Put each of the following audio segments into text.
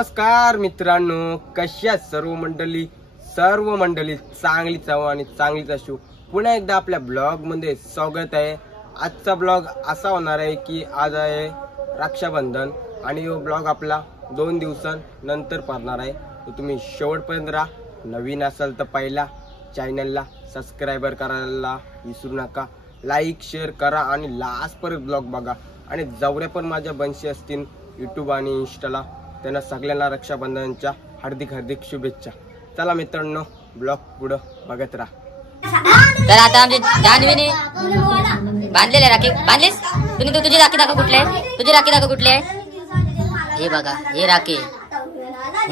नमस्कार मित्रांनो, कशा सर्व मंडळी चांगलीच आहो आणि चांगलीच असू. पुन्हा एकदा आपल्या ब्लॉग मध्ये स्वागत आहे. आजचा ब्लॉग असा होणार आहे की आज आहे रक्षाबंधन आणि हा ब्लॉग आपला 2 दिवसांनंतर पडणार आहे. तर तुम्ही शेवटपर्यंत राहा. नवीन असाल तर पहिला चॅनलला सबस्क्राइबर करायला विसरू नका. लाईक शेअर करा आणि लास्ट पर्यंत ब्लॉग बघा. आणि जवऱ्या पण माझ्या बनशी असतील यूट्यूब आणि इंस्टाला, त्यांना सगळ्यांना रक्षाबंधनच्या हार्दिक शुभेच्छा. चला मित्रांनो, ब्लॉग पुढं बघत राहा. तर आता आमची जान्हवीने बांधलेले राखी बांधलीस तुम्ही. तुझी राखी दाखव कुठले आहे, तुझी राखी दाखव कुठले आहे. हे बघा, हे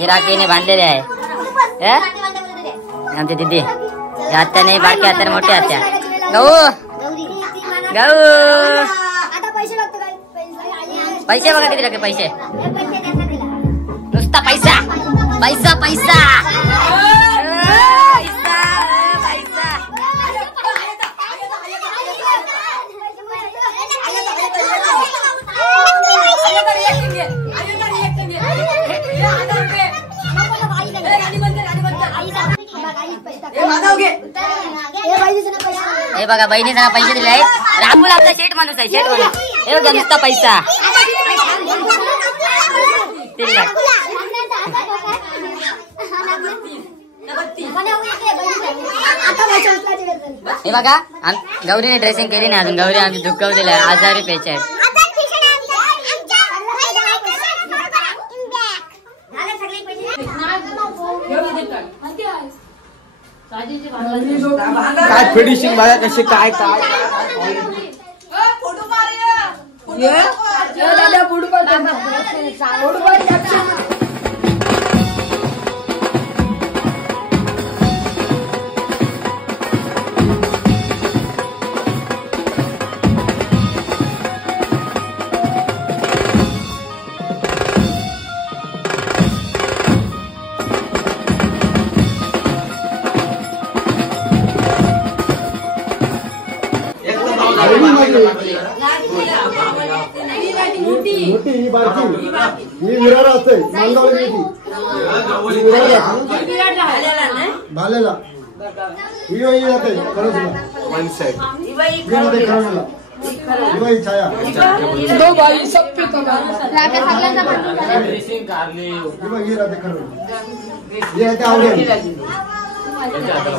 राखीने बांधलेले आहे. आमची दिदी आत्याने, बारक्या आत्याने, मोठ्या आत्या. गाऊ पैसे बघा किती राखे. पैसे नुसता पैसा पैसा पैसा. हे बघा, बहिणीचा पैसे दिले आहेत. राहुल आपला शेठ माणूस आहे, शेठ माणूस. हे बघा, नुसता पैसा. 3 लाख. हे बघा, गौरीने ड्रेसिंग केली नाही अजून. गौरी आमची दुखवलेली आहे. आजारी पेशंट आहे. काय फिनिशिंग बघा कसे काय काय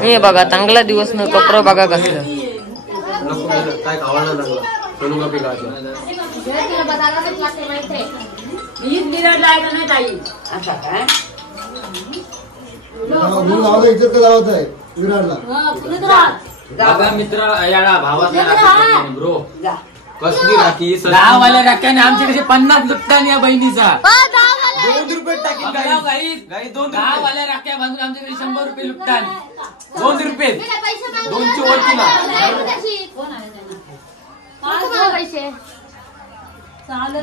हे बघा, चांगला दिवस न कपडा बघा कसलं. काय खावायला लागला सोनू का पिकाचं. मित्र ब्रो कसली राखी दहावाल्या राख्याने आमच्याकडे 50 लुटतान या बहिणीचा. 2 रुपये टाकीन. 10वाल्या राख्या बांधून आमच्याकडे 100 रुपये लुटतान. 2 रुपये 2ची वरती ना.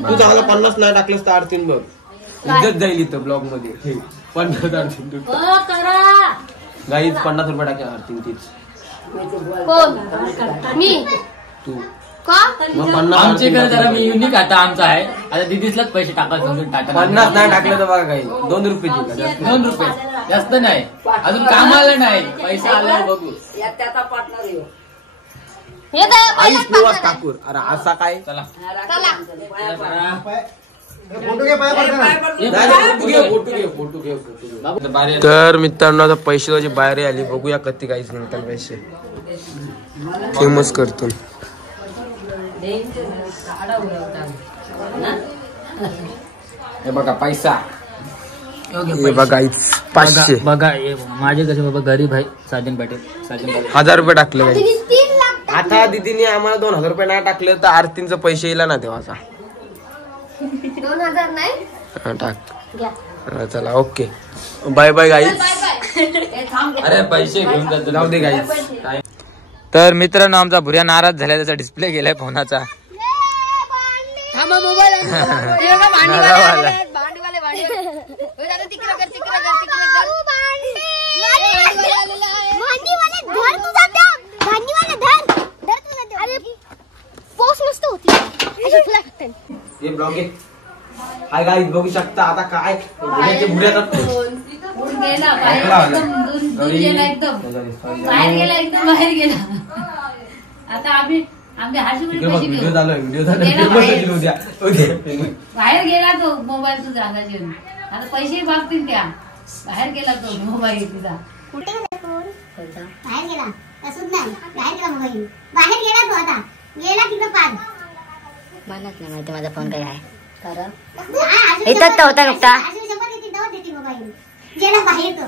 तू झाला 50 नाही टाकलंस तर आरतीन बघ इज्जत जाईल इथं ब्लॉग मध्ये. 50 आरतीन गाईच 50 रुपये टाक्या आरतीन तीच. मी तू का आमच्याकडे जरा मी युनिक आता आमचा आहे. आता दिदीसलाच पैसे टाकायचं. 50 नाही टाकलं तर बघा काही 2 रुपये 2 रुपये जास्त नाही. अजून कामाला नाही, पैसे आल्यावर बघू. आईच निवास ठाकूर. अरे असा काय. चला तर मित्रांनो, आता पैशाची बाहेर आली. बघूया कधी काहीच नंतर पैसे फेमस करतो. हे बघा पैसा. हे बघा 500. बघा माझे कसे बाबा गरीब आहे. साजन पाटील 1000 रुपये टाकले. आता दीदीने आम्हाला 2000 रुपये नाही टाकले तर आरतींचा पैसे येईल ना तेव्हाचा. 2000 नाही टाक. चला ओके, बाय बाय गाईज. अरे पैसे घेऊन जातो, जाऊ दे गाईज. तर मित्रांनो, आमचा भुऱ्या नाराज झाला. त्याचा डिस्प्ले गेलाय फोनाचा. पोस्ट मस्त होती. ये ब्लॉग हाय गाईज बघू शकता आता काय बुड्याचा गेला बाहेर एकदम बाहेर गेला एकदम बाहेर गेला. आता आम्ही व्हिडिओ झाला बाहेर गेला तो मोबाईल तुझा घेऊन. आता पैसे मागतील त्या. बाहेर गेला तो मोबाईल तुझा. कुठे बाहेर गेला तसंच नाही. बाहेर गेला मोबाईल बाहेर गेला तो. आता गेला तिथं पाच. मलाच नाही माहिती माझा फोन काय आहे. इथंच तर होता नुकता. गेला बाहेर तो.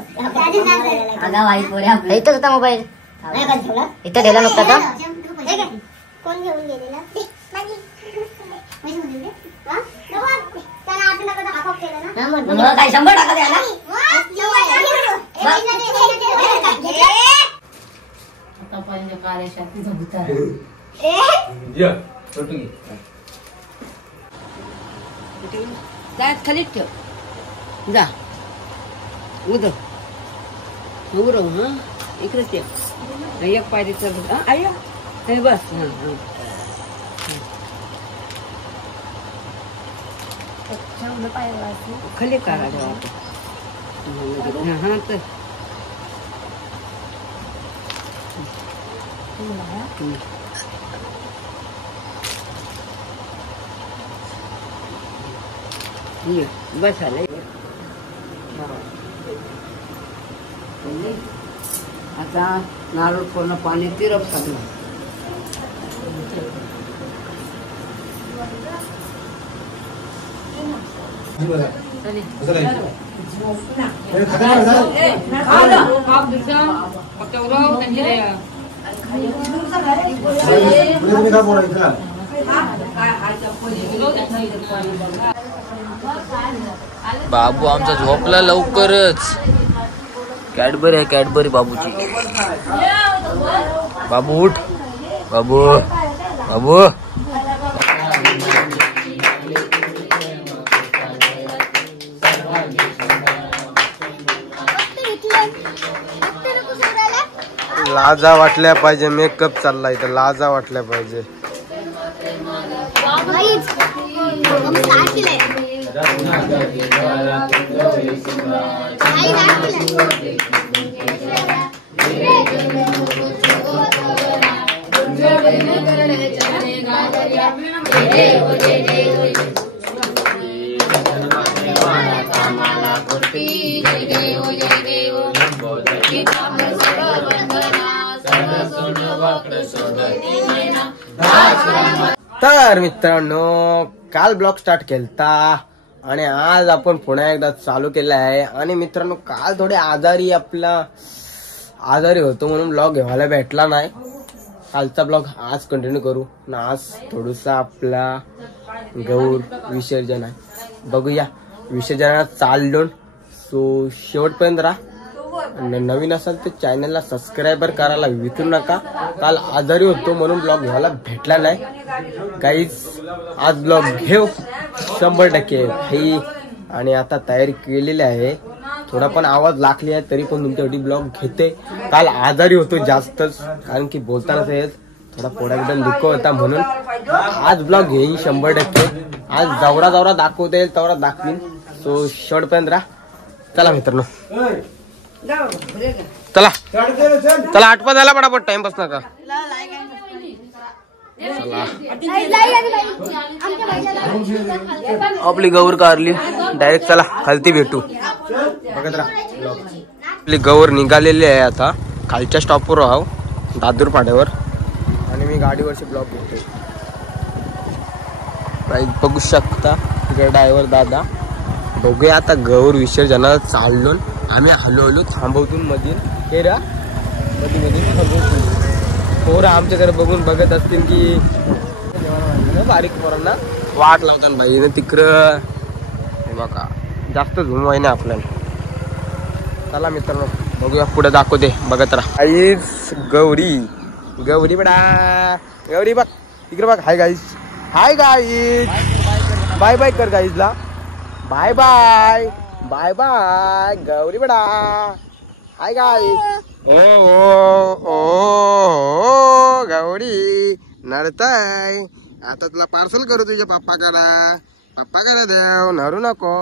इथंच होता मोबाईल. इथं गेला नुकता तो. कोण घेऊन गेलेला काय 100 टाका द्यायला. आता पाहिजे काळ्या तिचा भुतार. त्यात खालीच ठेव. जा उदर उरव. हा इकडे ठेव. एक पाय तिथं आया हे बस. खाली करा हा तर बस आलं. आता नारळ पूर्ण पाणी तिरप टाकलं. बाबू आमचा झोपला लवकरच. कॅडबरी आहे कॅडबरी बाबूची. बाबू उठ. बाबू बाबू लाजा वाटल्या पाहिजे. मेकअप चाललाय तर लाजा वाटल्या पाहिजे. तर मित्रांनो काल ब्लॉग स्टार्ट केलता आणि आज आपण पुन्हा एकदा चालू केला आहे. आणि मित्रांनो काल थोडे आजारी होतो म्हणून ब्लॉग घ्यायला भेटला नाही. कालचा ब्लॉग आज कंटिन्यू करू ना. आज थोडंसं आपला गौर विसर्जन आहे. बघूया विसर्जनाला चाललो. सो शेवटपर्यंत राहा. नवीन असाल तर चॅनलला सबस्क्राईबर करायला विसरू नका. काल आजारी होतो म्हणून ब्लॉग घ्यायला भेटला नाही. काहीच आज ब्लॉग घेऊ 100% भाई. आणि आता तयारी केलेली आहे. थोडा पण आवाज लागली आहे तरी पण तुमच्यासाठी ब्लॉग घेते. काल आजारी होतो जास्तच कारण की बोलतानाच येत थोडा पोडा एकदम दुःख होता म्हणून आज ब्लॉग घेईन 100%. आज जवरा दाखवता येईल तेवढा दाखवीन. सो शेवटपर्यंत राहा. चला मित्रांनो चला चला. आठवा झाला पटापट टाइमपास नका. आपली गौर कारली डायरेक्ट. चला खालती भेटू. बघत राहा. आपली गौर निघालेली आहे आता. खालच्या स्टॉपवर आहो दादूर पाड्यावर. आणि मी गाडीवरचे ब्लॉक घेतोय. बघू शकता तिकडे ड्रायव्हर दादा. बघूया आता गौर विसर्जनाला चाललो. आम्ही हळूहळू थांबवतून मधील हे रा मध्ये थांबवतो. पोरं आमच्याकडे बघून बघत असतील की बारीक पोरांना वाट लावतात भाई तिकडं. बघा जास्त झूम आहे ना आपल्याला. चला मित्रांनो बघूया पुढे दाखवते. बघत राहा. आईच गौरी गौरी बेडा गौरी बघ इकडे बघ. Hi guys hi guys. Bye bye कर गाईजला. Bye bye bye bye Gauri बेडा. Hi guys. ओ ओ गौरी नडताय. आता तुला पार्सल करू तुझ्या पप्पाकडा. पप्पा करा देव नरू नको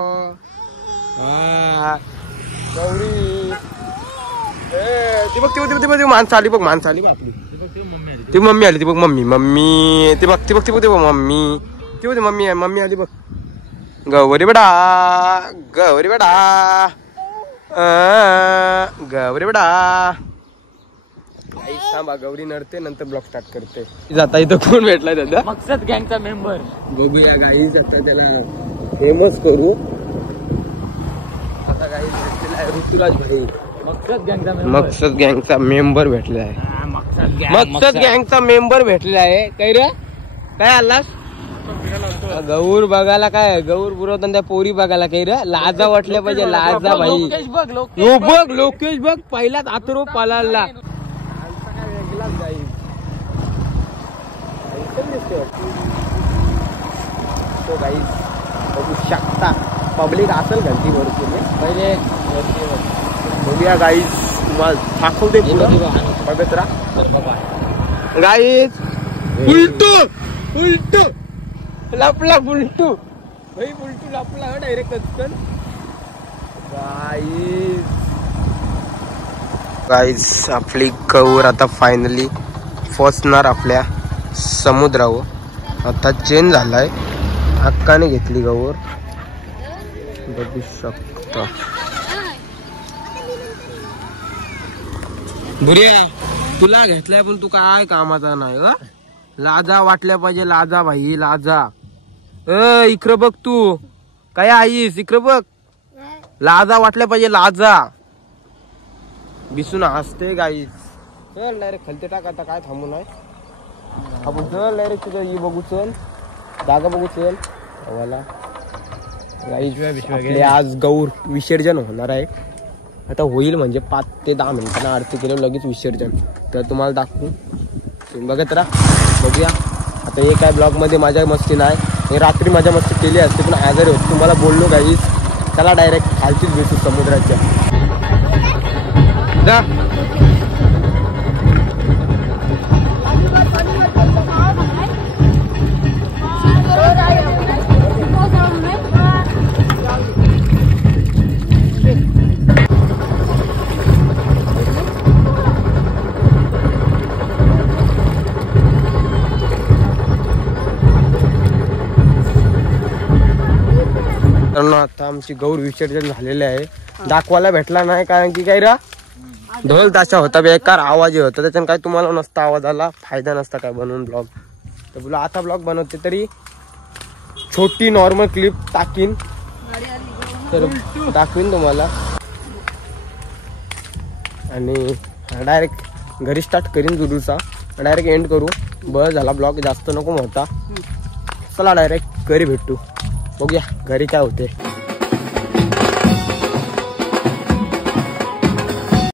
गौरी ती बघ ती माणसं आली बघ आपली ती मम्मी आली ती बघ मम्मी ती बघ मम्मी ती बघ मम्मी आली बघ गौरी बेटा गौरी बेटा थांबा गौरी नडते नंतर ब्लॉग स्टार्ट करते जाता इथं कोण भेटलाय दादा मकसद गँगचा मेंबर बघूया गाईस आता त्याला फेमस करू आता गाईस भेटलेला आहे ऋतुराज भाई मकसद गँगचा मेंबर भेटलेला आहे मकसद गँगचा मेंबर भेटलेला आहे काय रे काय आलास गौर बघायला काय गौर पुरवताना त्या पोरी बघायला काही रे लाजा वाटल्या पाहिजे लाजा भाई बघ लोकेश बघ पहिलाच आतरो पालाला बघू शकता पब्लिक असेल घंटी भरपूर पहिले बघूया गाईज दाखवते बघत राहा गाईज उलटू लपला बुलटू भाई बुलटू लपला डायरेक्ट कचकन गाईज आपली गौर आता फायनली पोचणार आपल्या समुद्रावर आता चेंज झालाय हक्काने घेतली गौर बघू शकता बुऱ्या तुला घेतलाय पण तू काय कामाचा नाही ग लाजा वाटल्या पाहिजे लाजा भाई लाजा इकडं बघ तू काय आईस इकडं बघ लाजा वाटल्या पाहिजे लाजा बिसून हसते गाईस चल डायरेक्ट खालते टाक आता काय थांबू नाही आपण चल डायरेक्ट तुझं बघू चल जागा बघू चल मला गाईस आज गौर विसर्जन होणार आहे आता होईल म्हणजे 5 ते 10 मिनिटांना आरती केलं लगेच विसर्जन तर तुम्हाला दाखवू तुम्ही बघत राहा बघूया आता हे काय ब्लॉग मध्ये माझ्या मस्ती नाही हे रात्री माझ्या मस्ती केली असते पण आजारी होती तुम्हाला बोललो गाईस चला डायरेक्ट खालचीच भेटू समुद्राच्या जा आता आमची गौर विसर्जन झालेले आहे दाखवायला भेटला नाही कारण की काय रा ढोल ताशा होता बेकार आवाज होता त्याच्यानं काय तुम्हाला नसता आवाज आला फायदा नसता काय बनवून ब्लॉग तर बोला आता ब्लॉग बनवते तरी छोटी नॉर्मल क्लिप टाकीन तर दाखवीन तुम्हाला आणि डायरेक्ट घरी स्टार्ट करीन जुडूचा डायरेक्ट एंड करू बस झाला ब्लॉग जास्त नको होता चला डायरेक्ट घरी भेटू बघूया घरी काय होते